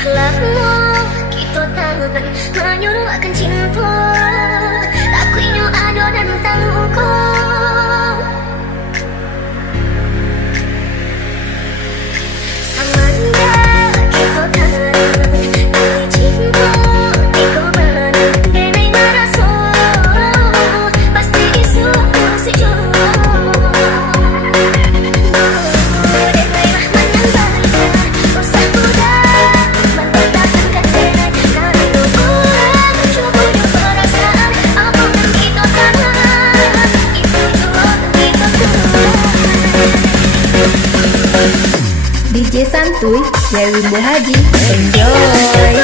Salahmu kita tangan menyuruh akan cinta. Aku inyo ada dan tangko. Samanda kita tangan kali cinta. Iko benar denai maraso. Pasti isu si jowo. DJ Santuy dari Wimbo Haji. Enjoy.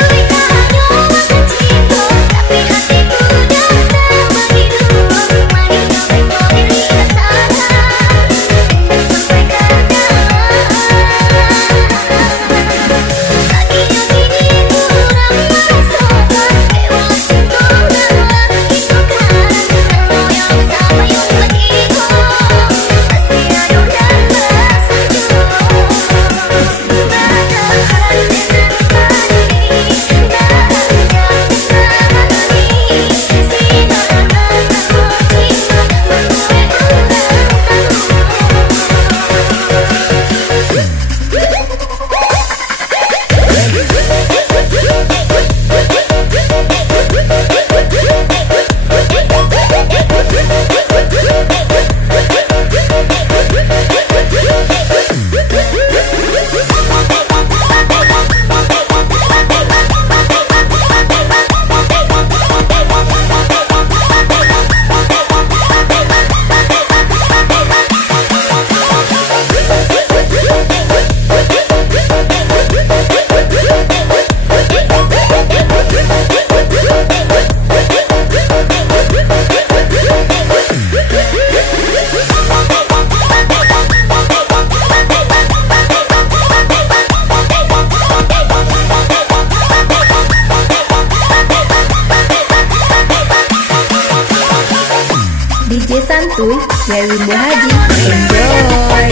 DJ Santuy dari Wimbo Haji. Enjoy.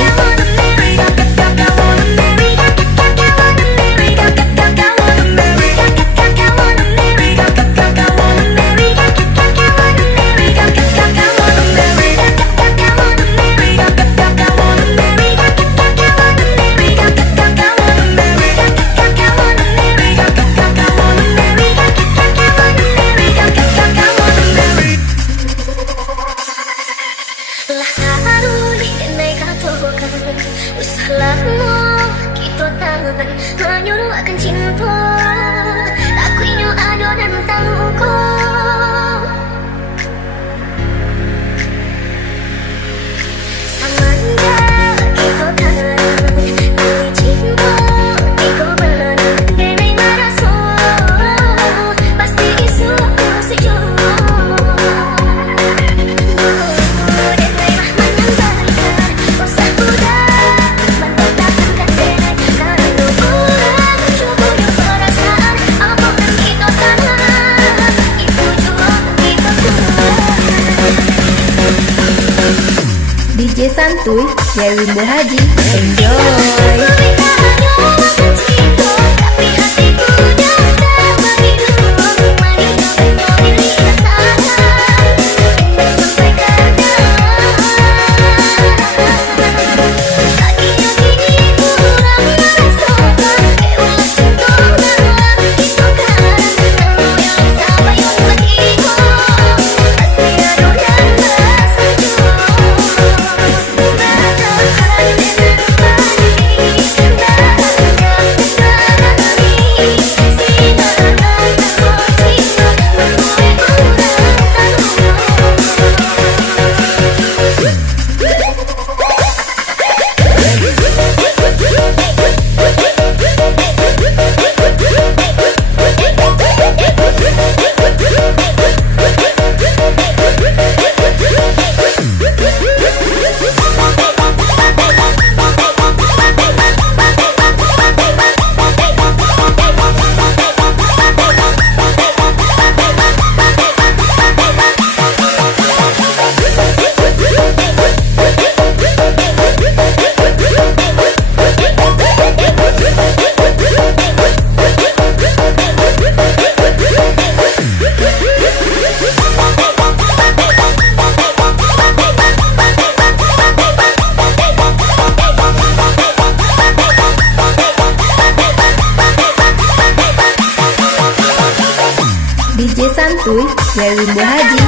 Salahmu kita tangan menyuruh akan cinta. Aku inyo ada dan tangko. Samanda kita tangan kali cinta. Iko benar denai maraso. Pasti isu si jowo. DJ Santuy dari Wimbo Haji. Enjoy. santuy Dewi Muhaji.